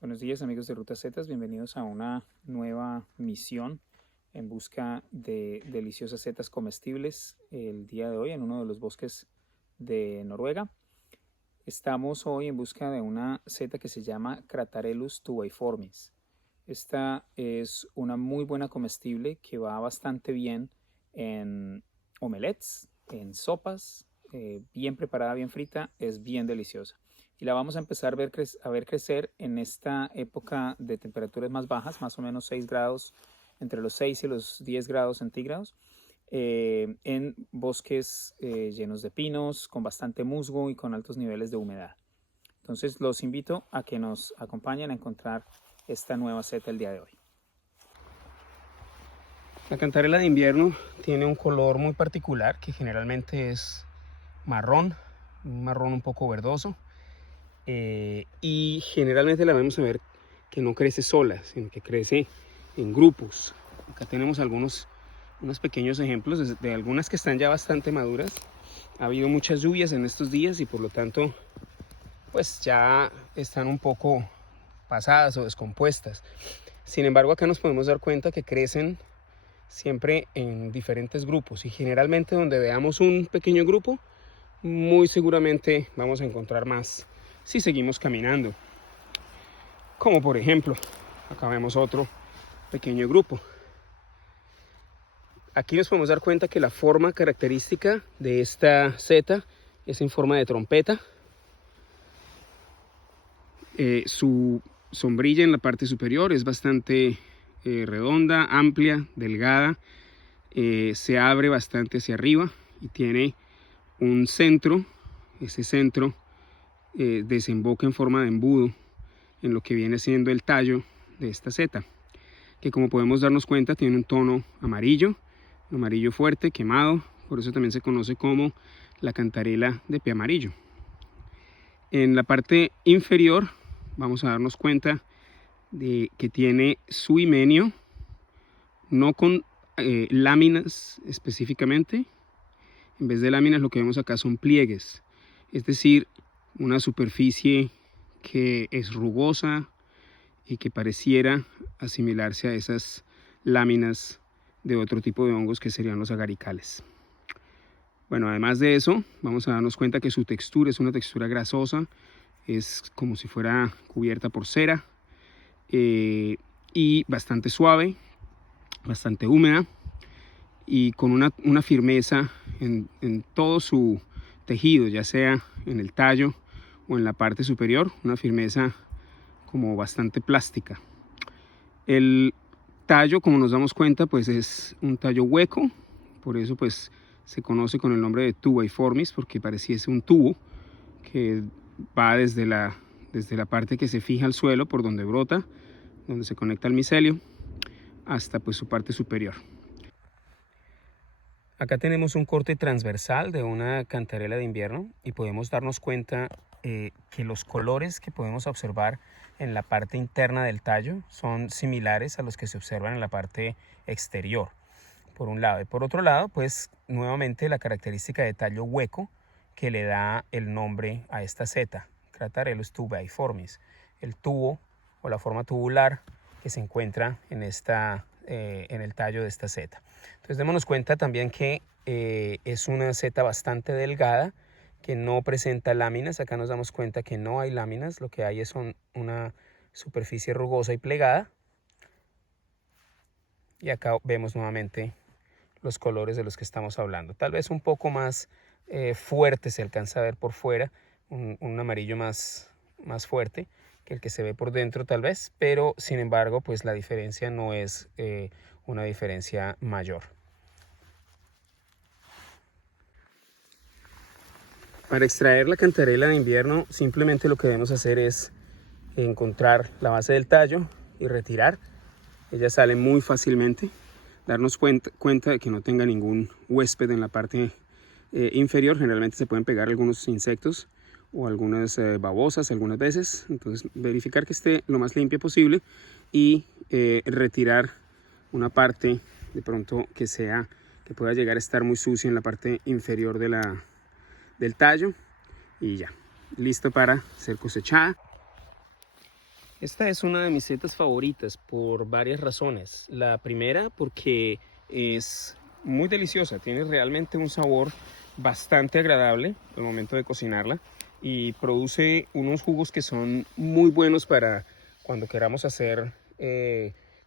Buenos días amigos de Rutas Zetas, bienvenidos a una nueva misión en busca de deliciosas setas comestibles el día de hoy en uno de los bosques de Noruega. Estamos hoy en busca de una seta que se llama Cratarellus tubeiformis. Esta es una muy buena comestible que va bastante bien en omelets, en sopas, bien preparada, bien frita, es bien deliciosa. Y la vamos a empezar a ver crecer en esta época de temperaturas más bajas, más o menos 6 grados, entre los 6 y los 10 grados centígrados, en bosques llenos de pinos, con bastante musgo y con altos niveles de humedad. Entonces los invito a que nos acompañen a encontrar esta nueva seta el día de hoy. La cantarela de invierno tiene un color muy particular que generalmente es marrón, un marrón un poco verdoso, y generalmente la vamos a ver que no crece sola, sino que crece en grupos. Acá tenemos unos pequeños ejemplos de algunas que están ya bastante maduras. Ha habido muchas lluvias en estos días y por lo tanto pues ya están un poco pasadas o descompuestas. Sin embargo, acá nos podemos dar cuenta que crecen siempre en diferentes grupos, y generalmente donde veamos un pequeño grupo, muy seguramente vamos a encontrar más si seguimos caminando. Como por ejemplo, acá vemos otro pequeño grupo. Aquí nos podemos dar cuenta que la forma característica de esta seta es en forma de trompeta. Su sombrilla en la parte superior es bastante redonda, amplia, delgada. Se abre bastante hacia arriba y tiene un centro. Ese centro desemboca en forma de embudo en lo que viene siendo el tallo de esta seta, que como podemos darnos cuenta tiene un tono amarillo, un amarillo fuerte, quemado. Por eso también se conoce como la cantarela de pie amarillo. En la parte inferior vamos a darnos cuenta de que tiene su himenio, no con láminas específicamente. En vez de láminas lo que vemos acá son pliegues, es decir, una superficie que es rugosa y que pareciera asimilarse a esas láminas de otro tipo de hongos que serían los agaricales. Bueno, además de eso, vamos a darnos cuenta que su textura es una textura grasosa, es como si fuera cubierta por cera, y bastante suave, bastante húmeda y con una firmeza en todo su tejido, ya sea en el tallo o en la parte superior, una firmeza como bastante plástica. El tallo, como nos damos cuenta, pues es un tallo hueco, por eso pues se conoce con el nombre de tubeiformis, porque pareciese un tubo que va desde la parte que se fija al suelo, por donde brota, donde se conecta al micelio, hasta pues su parte superior. Acá tenemos un corte transversal de una cantarela de invierno y podemos darnos cuenta que los colores que podemos observar en la parte interna del tallo son similares a los que se observan en la parte exterior, por un lado. Y por otro lado, pues nuevamente la característica de tallo hueco que le da el nombre a esta seta, Cratarellus tubeiformis, el tubo o la forma tubular que se encuentra en el tallo de esta seta. Entonces démonos cuenta también que es una seta bastante delgada, que no presenta láminas. Acá nos damos cuenta que no hay láminas, lo que hay es una superficie rugosa y plegada. Y acá vemos nuevamente los colores de los que estamos hablando. Tal vez un poco más fuerte se alcanza a ver por fuera, un amarillo más fuerte que el que se ve por dentro tal vez, pero sin embargo pues la diferencia no es una diferencia mayor. Para extraer la cantarela de invierno simplemente lo que debemos hacer es encontrar la base del tallo y retirar. Ella sale muy fácilmente. Darnos cuenta de que no tenga ningún huésped en la parte inferior. Generalmente se pueden pegar algunos insectos o algunas babosas algunas veces. Entonces verificar que esté lo más limpia posible y retirar una parte de pronto que pueda llegar a estar muy sucia en la parte inferior del tallo, y ya, listo para ser cosechada. Esta es una de mis setas favoritas por varias razones. La primera porque es muy deliciosa, tiene realmente un sabor bastante agradable al momento de cocinarla y produce unos jugos que son muy buenos para cuando queramos hacer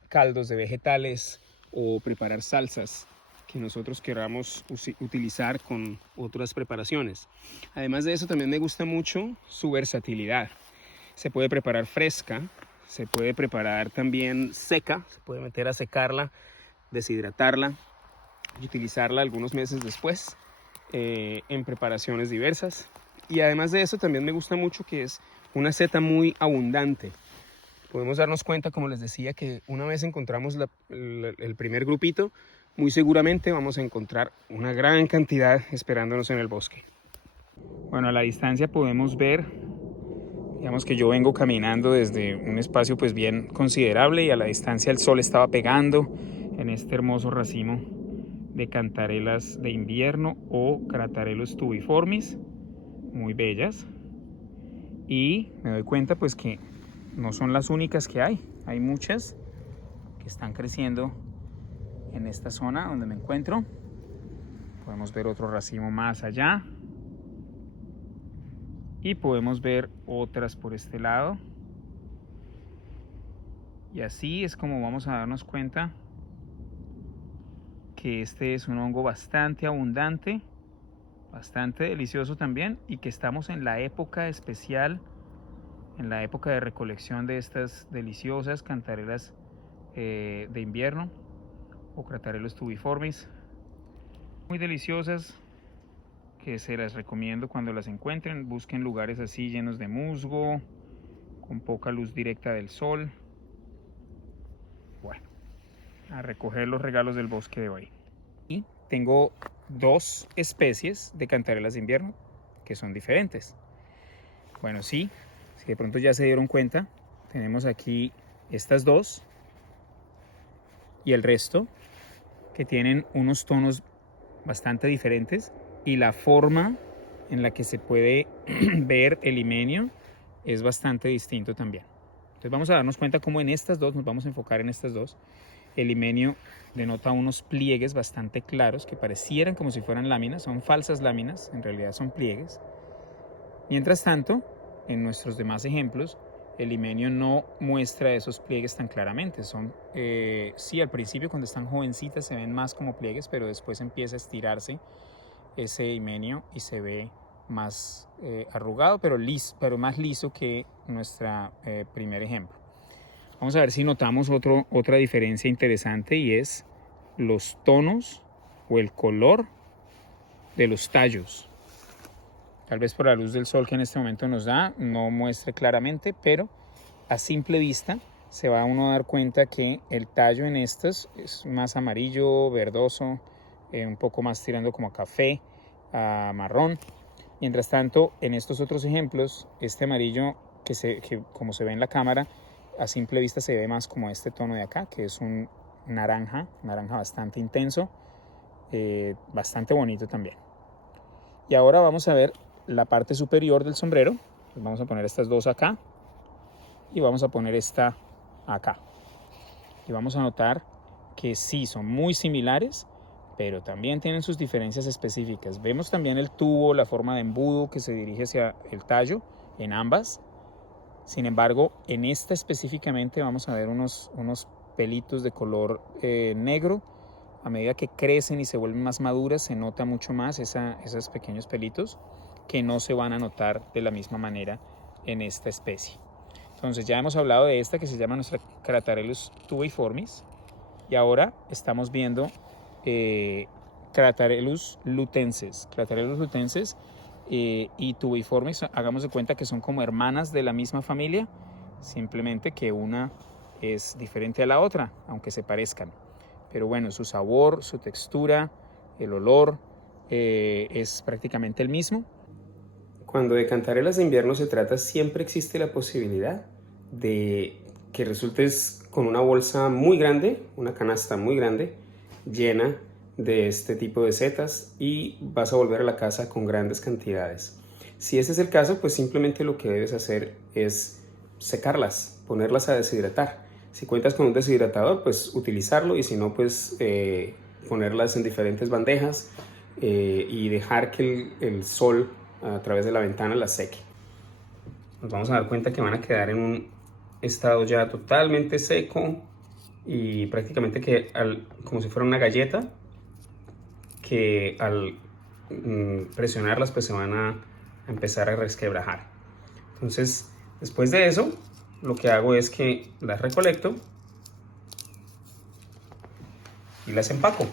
caldos de vegetales o preparar salsas que nosotros queramos utilizar con otras preparaciones. Además de eso, también me gusta mucho su versatilidad. Se puede preparar fresca, se puede preparar también seca, se puede meter a secarla, deshidratarla y utilizarla algunos meses después en preparaciones diversas. Y además de eso también me gusta mucho que es una seta muy abundante. Podemos darnos cuenta, como les decía, que una vez encontramos el primer grupito, muy seguramente vamos a encontrar una gran cantidad esperándonos en el bosque. Bueno, a la distancia podemos ver, digamos que yo vengo caminando desde un espacio pues bien considerable y a la distancia el sol estaba pegando en este hermoso racimo de cantarelas de invierno o Cratarellus tubiformis, muy bellas. Y me doy cuenta pues que no son las únicas que hay muchas que están creciendo en esta zona donde me encuentro. Podemos ver otro racimo más allá y podemos ver otras por este lado, y así es como vamos a darnos cuenta que este es un hongo bastante abundante, bastante delicioso también, y que estamos en la época especial, en la época de recolección de estas deliciosas cantarelas de invierno o Cratarellus tubiformis, muy deliciosas, que se las recomiendo cuando las encuentren. Busquen lugares así llenos de musgo, con poca luz directa del sol. Bueno, a recoger los regalos del bosque de hoy. Y tengo dos especies de cantarelas de invierno que son diferentes. Bueno, sí, si de pronto ya se dieron cuenta, tenemos aquí estas dos y el resto que tienen unos tonos bastante diferentes, y la forma en la que se puede ver el himenio es bastante distinto también. Entonces vamos a darnos cuenta cómo en estas dos, nos vamos a enfocar en estas dos, el himenio denota unos pliegues bastante claros que parecieran como si fueran láminas, son falsas láminas, en realidad son pliegues. Mientras tanto, en nuestros demás ejemplos, el himenio no muestra esos pliegues tan claramente. Son, sí, al principio cuando están jovencitas se ven más como pliegues, pero después empieza a estirarse ese himenio y se ve más arrugado, pero más liso que nuestro primer ejemplo. Vamos a ver si notamos otra diferencia interesante, y es los tonos o el color de los tallos. Tal vez por la luz del sol que en este momento nos da no muestre claramente, pero a simple vista se va uno a dar cuenta que el tallo en estos es más amarillo, verdoso, un poco más tirando como a café, a marrón. Mientras tanto, en estos otros ejemplos, este amarillo que como se ve en la cámara, a simple vista se ve más como este tono de acá, que es un naranja bastante intenso, bastante bonito también. Y ahora vamos a ver la parte superior del sombrero. Vamos a poner estas dos acá y vamos a poner esta acá. Y vamos a notar que sí, son muy similares, pero también tienen sus diferencias específicas. Vemos también el tubo, la forma de embudo que se dirige hacia el tallo en ambas. Sin embargo, en esta específicamente vamos a ver unos pelitos de color negro. A medida que crecen y se vuelven más maduras, se nota mucho más esos pequeños pelitos que no se van a notar de la misma manera en esta especie. Entonces ya hemos hablado de esta que se llama nuestra Cratarellus tubiformis, y ahora estamos viendo Cratarellus lutensis. Cratarellus lutensis y tubiformis, hagamos de cuenta que son como hermanas de la misma familia, simplemente que una es diferente a la otra, aunque se parezcan. Pero bueno, su sabor, su textura, el olor es prácticamente el mismo. Cuando de cantarelas de invierno se trata, siempre existe la posibilidad de que resultes con una bolsa muy grande, una canasta muy grande, llena de este tipo de setas, y vas a volver a la casa con grandes cantidades. Si ese es el caso, pues simplemente lo que debes hacer es secarlas, ponerlas a deshidratar. Si cuentas con un deshidratador, pues utilizarlo, y si no, pues ponerlas en diferentes bandejas y dejar que el sol a través de la ventana las seque. Nos vamos a dar cuenta que van a quedar en un estado ya totalmente seco y prácticamente que como si fuera una galleta, que al presionarlas pues se van a empezar a resquebrajar. Entonces, después de eso, lo que hago es que las recolecto y las empaco.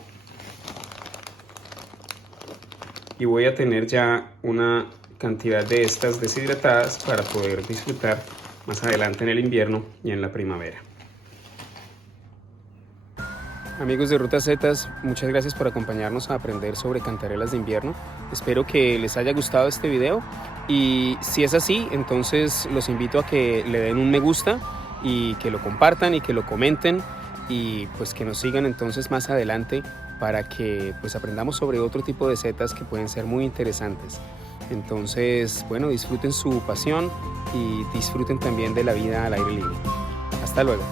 Y voy a tener ya una cantidad de estas deshidratadas para poder disfrutar más adelante en el invierno y en la primavera. Amigos de Ruta Setas, muchas gracias por acompañarnos a aprender sobre cantarelas de invierno. Espero que les haya gustado este video, y si es así, entonces los invito a que le den un me gusta y que lo compartan y que lo comenten, y pues que nos sigan entonces más adelante para que pues aprendamos sobre otro tipo de setas que pueden ser muy interesantes. Entonces, bueno, disfruten su pasión y disfruten también de la vida al aire libre. Hasta luego.